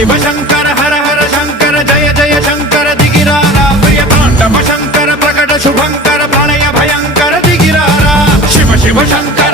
शिव शंकर हर हर शंकर जय जय शंकर दिगिरारा प्रिय तांडव शंकर प्रकट शुभंकर प्रलय भयंकर दिगिरारा शिव शिव शंकर